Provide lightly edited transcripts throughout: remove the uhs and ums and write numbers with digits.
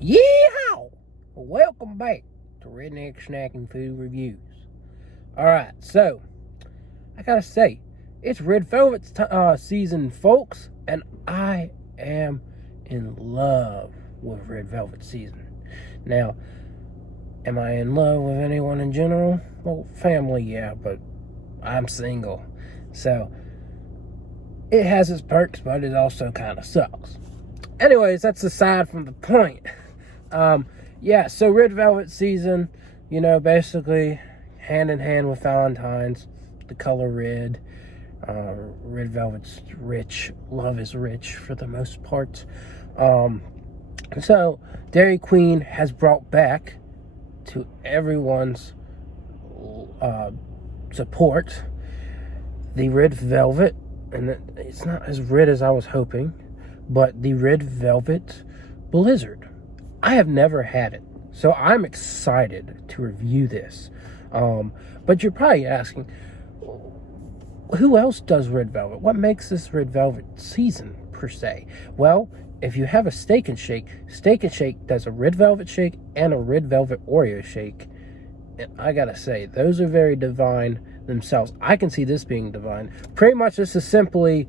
Yeehaw! Welcome back to Redneck Snacking Food Reviews. Alright, so, I gotta say, it's Red Velvet season, folks, and I am in love with Red Velvet season. Now, am I in love with anyone in general? Well, family, yeah, but I'm single. So, it has its perks, but it also kind of sucks. Anyways, that's aside from the point. Yeah, so Red Velvet season, basically hand in hand with Valentine's, the color red. Red Velvet's rich. Love is rich for the most part. So Dairy Queen has brought back to everyone's support the Red Velvet, and it's not as red as I was hoping, but the Red Velvet Blizzard. I have never had it, so I'm excited to review this. But you're probably asking, who else does Red Velvet? What makes this Red Velvet season, per se? Well, if you have a Steak and Shake does a Red Velvet shake and a Red Velvet Oreo shake. And I gotta say, those are very divine themselves. I can see this being divine. Pretty much this is simply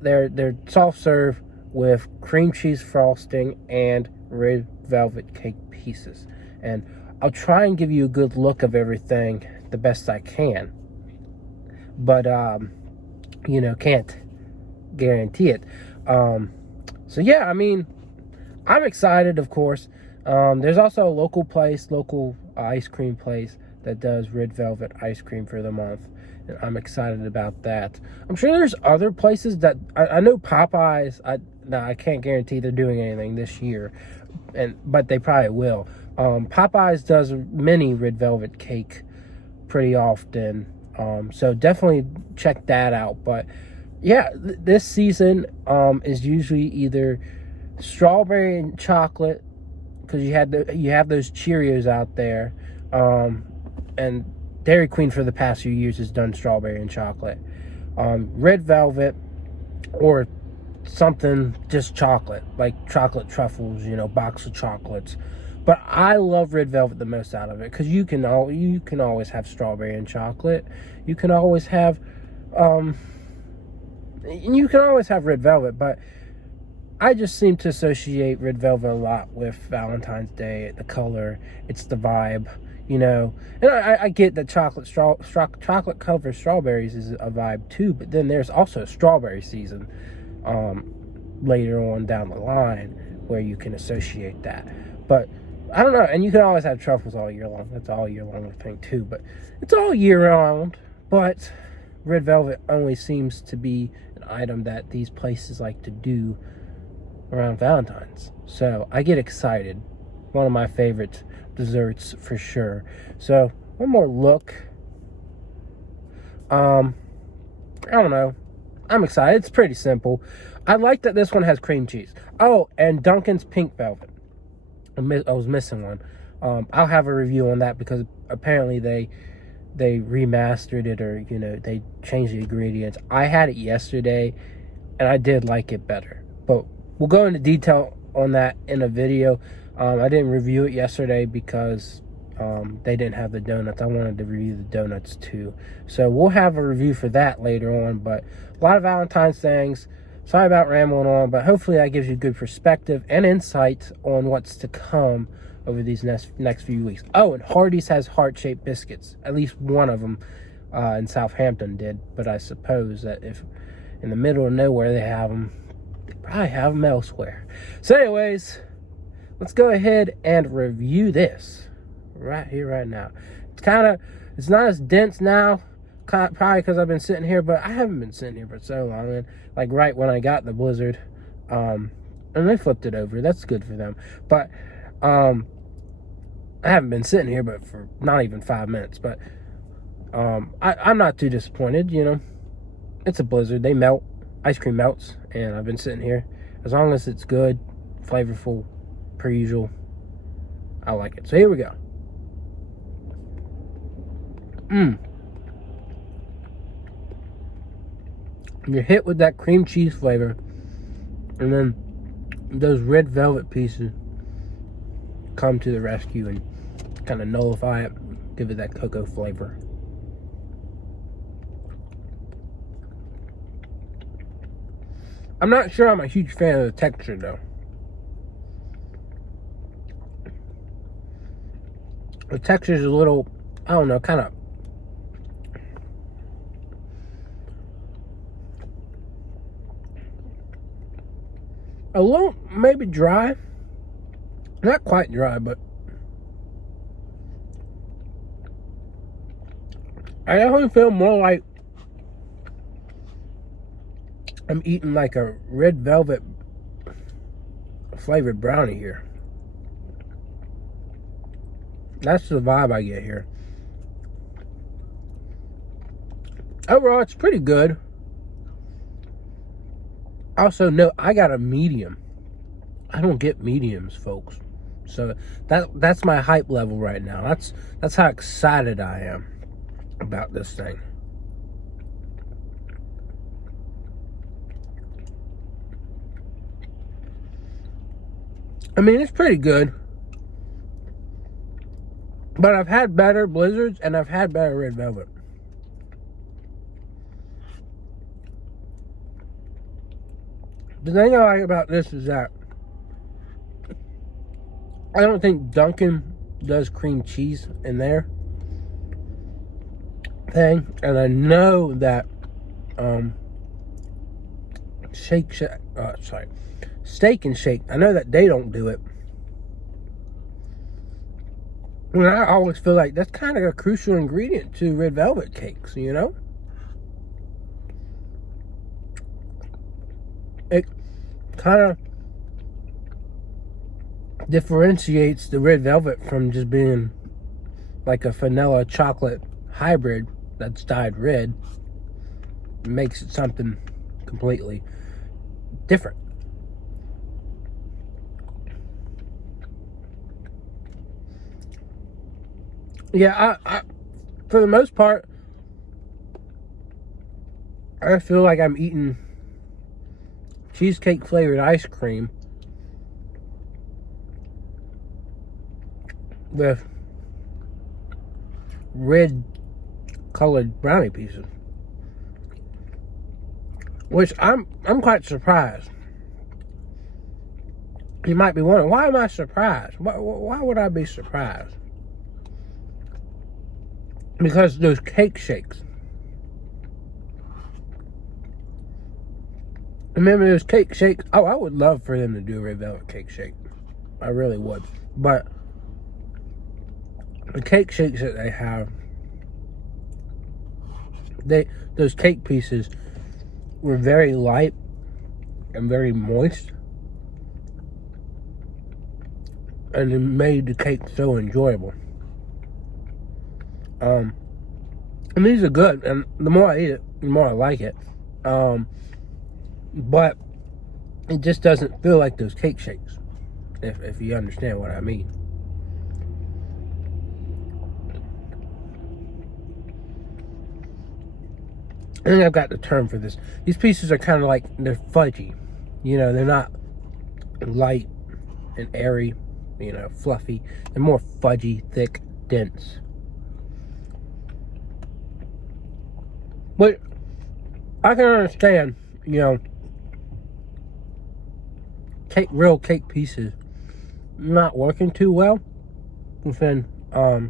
their soft serve with cream cheese frosting and Red Velvet cake pieces. And I'll try and give you a good look of everything the best I can. But, can't guarantee it. So yeah, I mean, I'm excited, of course. There's also a local ice cream place that does Red Velvet ice cream for the month. And I'm excited about that. I'm sure there's other places that, I know Popeyes, I can't guarantee they're doing anything this year, but they probably will. Popeyes does mini Red Velvet cake pretty often, so definitely check that out. But yeah, this season is usually either strawberry and chocolate, because you have those Cheerios out there, and Dairy Queen for the past few years has done strawberry and chocolate, Red Velvet, or something just chocolate, like chocolate truffles, box of chocolates. But I love Red Velvet the most out of it, because you can always have strawberry and chocolate. You can always have Red Velvet, but I just seem to associate Red Velvet a lot with Valentine's Day. The color, it's the vibe, And I get that chocolate covered strawberries is a vibe too, but then there's also strawberry season later on down the line where you can associate that. But I don't know, and you can always have truffles all year long. That's all year long thing too, but it's all year round. But Red Velvet only seems to be an item that these places like to do around Valentine's. So I get excited. One of my favorite desserts for sure. So one more look. I don't know. I'm excited. It's pretty simple. I like that this one has cream cheese. Oh, and Dunkin's Pink Velvet. I was missing one. I'll have a review on that, because apparently they remastered it, or they changed the ingredients. I had it yesterday and I did like it better, but we'll go into detail on that in a video. I didn't review it yesterday because they didn't have the donuts. I wanted to review the donuts too, so we'll have a review for that later on. But a lot of Valentine's things. Sorry about rambling on, but hopefully that gives you good perspective and insight on what's to come over these next few weeks. Oh, and Hardee's has heart-shaped biscuits. At least one of them in Southampton did, but I suppose that if in the middle of nowhere they have them, they probably have them elsewhere. So anyways, let's go ahead and review this right here, right now. It's not as dense now, probably because I've been sitting here, but I haven't been sitting here for so long. And like right when I got the Blizzard, and they flipped it over. That's good for them. But I haven't been sitting here but for not even 5 minutes. But I'm not too disappointed. It's a Blizzard. They melt. Ice cream melts, and I've been sitting here. As long as it's good, flavorful, per usual, I like it. So here we go. You're hit with that cream cheese flavor, and then those Red Velvet pieces. come to the rescue and kind of nullify it, give it that cocoa flavor. I'm not sure I'm a huge fan of the texture though. The texture is a little, I don't know, kind of a little maybe dry. Not quite dry, but I definitely feel more like I'm eating like a red velvet flavored brownie here. That's the vibe I get here. Overall, it's pretty good. Also, no, I got a medium. I don't get mediums, folks. So that's my hype level right now. That's how excited I am about this thing. I mean, it's pretty good. But I've had better blizzards and I've had better red velvet. The thing I like about this is that I don't think Dunkin' does cream cheese in their thing, and I know that Steak and Shake, I know that they don't do it. And I always feel like that's kind of a crucial ingredient to red velvet cakes, you know? It kind of differentiates the red velvet from just being like a vanilla chocolate hybrid that's dyed red. It makes it something completely different. Yeah, I for the most part, I feel like I'm eating cheesecake flavored ice cream with red colored brownie pieces, which I'm quite surprised. You might be wondering, why am I surprised? Why would I be surprised? Because those cake shakes. Remember those cake shakes? Oh, I would love for them to do a red velvet cake shake. I really would. But the cake shakes that they have, those cake pieces were very light and very moist, and it made the cake so enjoyable. And these are good, and the more I eat it, the more I like it. But it just doesn't feel like those cake shakes, if you understand what I mean. I think I've got the term for this. These pieces are kind of like, they're fudgy. You know, they're not light and airy, you know, fluffy. They're more fudgy, thick, dense. But I can understand, you know, real cake pieces not working too well within a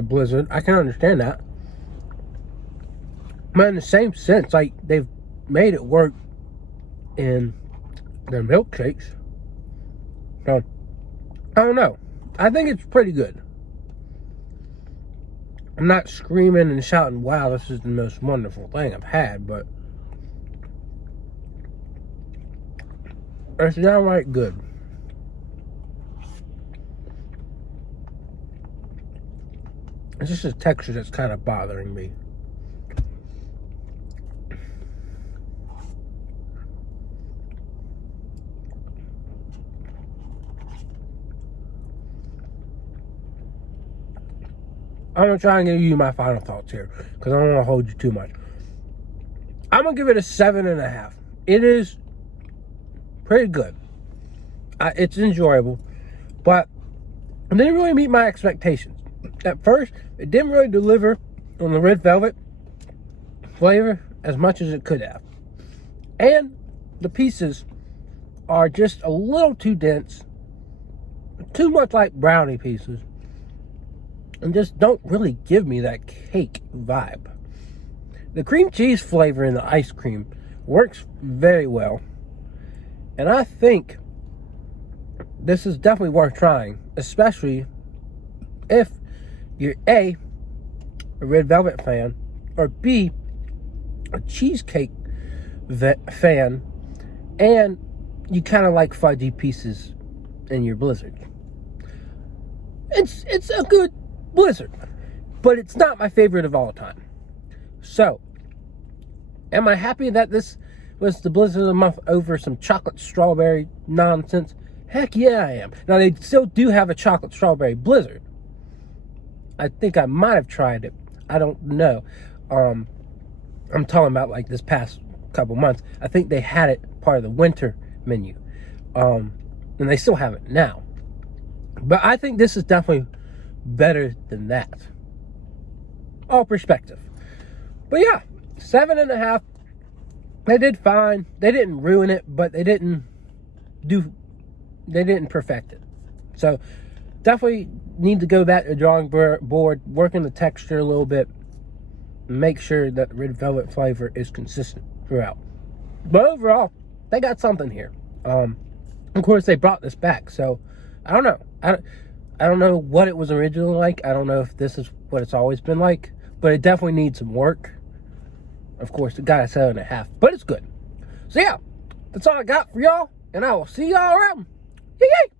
blizzard. I can understand that. But in the same sense, like, they've made it work in their milkshakes. So, I don't know. I think it's pretty good. I'm not screaming and shouting, wow, this is the most wonderful thing I've had, but it's downright good. It's just a texture that's kind of bothering me. I'm going to try and give you my final thoughts here, because I don't want to hold you too much. I'm going to give it a 7.5. It is pretty good. It's enjoyable, but it didn't really meet my expectations. At first, it didn't really deliver on the red velvet flavor as much as it could have. And the pieces are just a little too dense, too much like brownie pieces, and just don't really give me that cake vibe. The cream cheese flavor in the ice cream works very well, and I think this is definitely worth trying, especially if you're A red velvet fan, or B, a cheesecake fan, and you kind of like fudgy pieces in your blizzard. It's a good blizzard, but it's not my favorite of all time. So, am I happy that this was the blizzard of the month over some chocolate strawberry nonsense? Heck yeah, I am. Now, they still do have a chocolate strawberry blizzard. I think I might have tried it. I don't know. I'm talking about like this past couple months. I think they had it part of the winter menu. And they still have it now. But I think this is definitely better than that. All perspective. But yeah, 7.5. They did fine. They didn't ruin it, but they didn't perfect it. So definitely need to go back to the drawing board, work on the texture a little bit, make sure that the red velvet flavor is consistent throughout. But overall, they got something here. Of course, they brought this back, so I don't know. I don't know what it was originally like. I don't know if this is what it's always been like, but it definitely needs some work. Of course, it got a 7.5, but it's good. So yeah, that's all I got for y'all, and I will see y'all around. Yay!